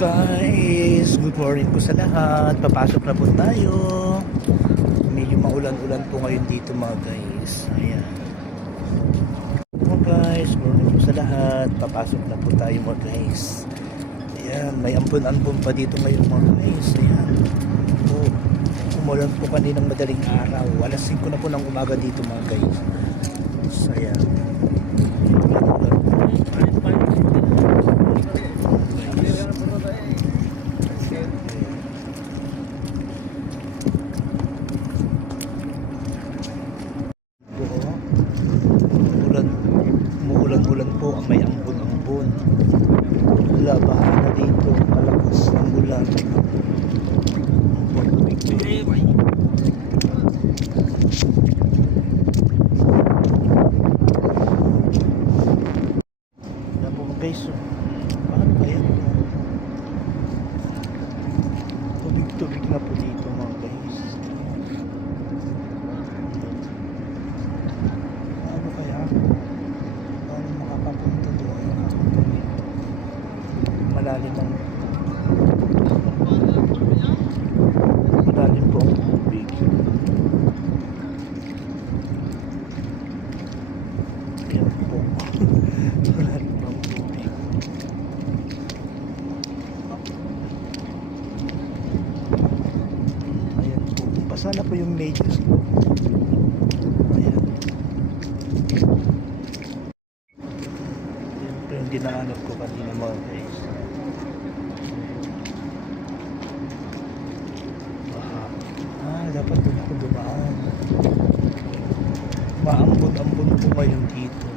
Guys, good morning po sa lahat. Papasok na po tayo. Medyo maulan-ulan po ngayon dito mga guys. Ayan. Mga guys, good morning po sa lahat. Papasok na po tayo mga guys. Ayan, may ampun-ampun pa dito ngayon mga guys. Ayan. Po, umulan po kaninang madaling araw. Alas 5 na po ng umaga dito mga guys. So, ayan. Umuulan-ulan po ang may ambon-ambon. Labahan na dito, palakas ng ulan. Yan po guys, paano kaya? Tubig-tubig na po dito mga guys. Ano kaya? Paano makapapunta doon? Malalim po ang tubig. Ayan po. Malalim po ang tubig. Ayan po. Basa na po yung medyas ko. Ayan. Ayan po yung dinaanan ko kanina mga guys. Dapat doon ako dumaan. Maambon-ambon po ngayon dito.